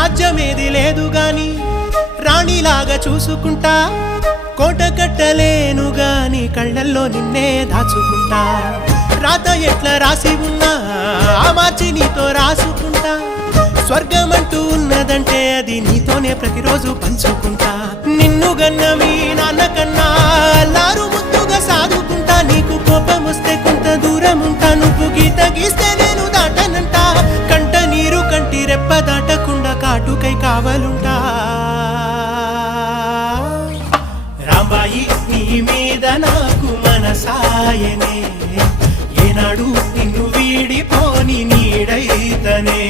రాజ్యమేది లేదు గాని రాణిలాగా చూసుకుంటా కోట కట్టలేను గాని కళ్ళల్లో నిన్నే దాచుకుంటా రాత ఎట్లా రాసి ఉన్నా మార్చి నీతో రాసుకుంటా స్వర్గమంటూ ఉన్నదంటే అది నీతోనే ప్రతిరోజు పంచుకుంటా నిన్ను గన్న మీ నాన్న కన్నా లారు ముద్దుగా సాదుకుంటా నీకు కోపం వస్తే కొంత దూరం ఉంటా నువ్వు గీత గీస్తే నేను దాటనంట కంట నీరు కంటి రెప్ప దాటకుండా కాటుకై కావలుంటా రాంబాయి నీ మీద నాకు మనసాయనే ఏనాడు నిన్ను వీడిపోని నీడైతనే